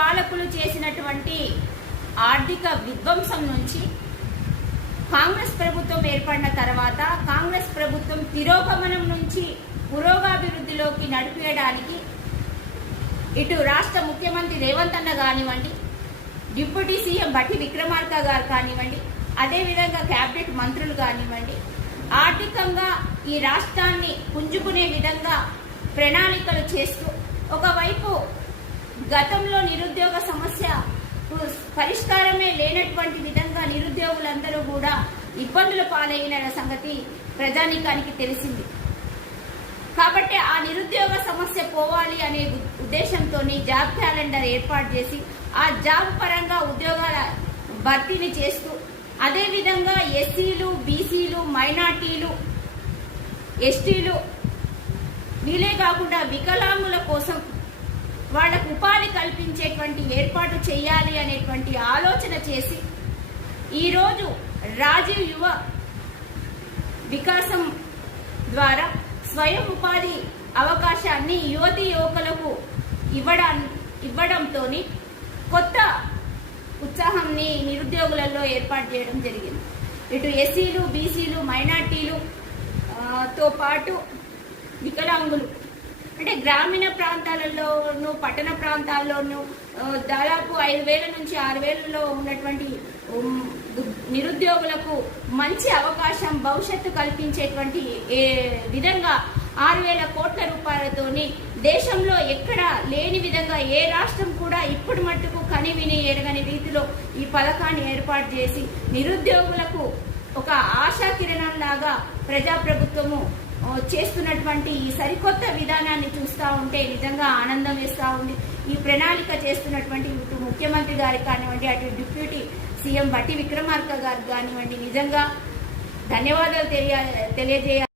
పాలకులు చేసినటువంటి ఆర్థిక విధ్వంసం నుంచి కాంగ్రెస్ ప్రభుత్వం ఏర్పడిన తర్వాత కాంగ్రెస్ ప్రభుత్వం తిరోగమనం నుంచి పురోగాభివృద్ధిలోకి నడిపేయడానికి ఇటు రాష్ట్ర ముఖ్యమంత్రి రేవంత్ అన్న కానివ్వండి డిప్యూటీ సీఎం బట్టి విక్రమార్క గారు కానివ్వండి అదేవిధంగా కేబినెట్ మంత్రులు కానివ్వండి ఆర్థికంగా ఈ రాష్ట్రాన్ని పుంజుకునే విధంగా ప్రణాళికలు చేస్తూ ఒకవైపు గతంలో నిరుద్యోగ సమస్య పరిష్కారమే లేనటువంటి విధంగా నిరుద్యోగులందరూ కూడా ఇబ్బందుల పాలైన సంగతి ప్రజానీకానికి తెలిసింది. కాబట్టి ఆ నిరుద్యోగ సమస్య పోవాలి అనే ఉద్దేశంతో జాబ్ క్యాలెండర్ ఏర్పాటు చేసి ఆ జాబ్ పరంగా ఉద్యోగాల భర్తీని చేస్తూ అదేవిధంగా ఎస్సీలు బీసీలు మైనార్టీలు ఎస్టీలు వీలే కాకుండా వికలాంగుల కోసం వాళ్ళకు ఉపాధి కల్పించేటువంటి ఏర్పాటు చేయాలి అనేటువంటి ఆలోచన చేసి ఈరోజు రాజీవ్ యువ వికాసం ద్వారా స్వయం ఉపాధి అవకాశాన్ని యువతి యువకులకు ఇవ్వడా ఇవ్వడంతో కొత్త ఉత్సాహాన్ని నిరుద్యోగులలో ఏర్పాటు చేయడం జరిగింది. ఇటు ఎస్సీలు బీసీలు మైనార్టీలు తో పాటు వికలాంగులు అంటే గ్రామీణ ప్రాంతాలలోను పట్టణ ప్రాంతాల్లోనూ దాదాపు ఐదు వేల నుంచి ఆరు వేలలో ఉన్నటువంటి నిరుద్యోగులకు మంచి అవకాశం భవిష్యత్తు కల్పించేటువంటి ఏ విధంగా ఆరు వేల కోట్ల రూపాయలతోని దేశంలో ఎక్కడ లేని విధంగా ఏ రాష్ట్రం కూడా ఇప్పుడు మట్టుకు కని విని ఎరగని రీతిలో ఈ పథకాన్ని ఏర్పాటు చేసి నిరుద్యోగులకు ఒక ఆశా కిరణం లాగా ప్రజాప్రభుత్వము చేస్తున్నటువంటి ఈ సరికొత్త విధానాన్ని చూస్తూ ఉంటే నిజంగా ఆనందం వేస్తూ ఉంది. ఈ ప్రణాళిక చేస్తున్నటువంటి ఇటు ముఖ్యమంత్రి గారికి కానివ్వండి అటు డిప్యూటీ సీఎం బట్టి విక్రమార్క గారికి కానివ్వండి నిజంగా ధన్యవాదాలు తెలియ తెలియజేయాలి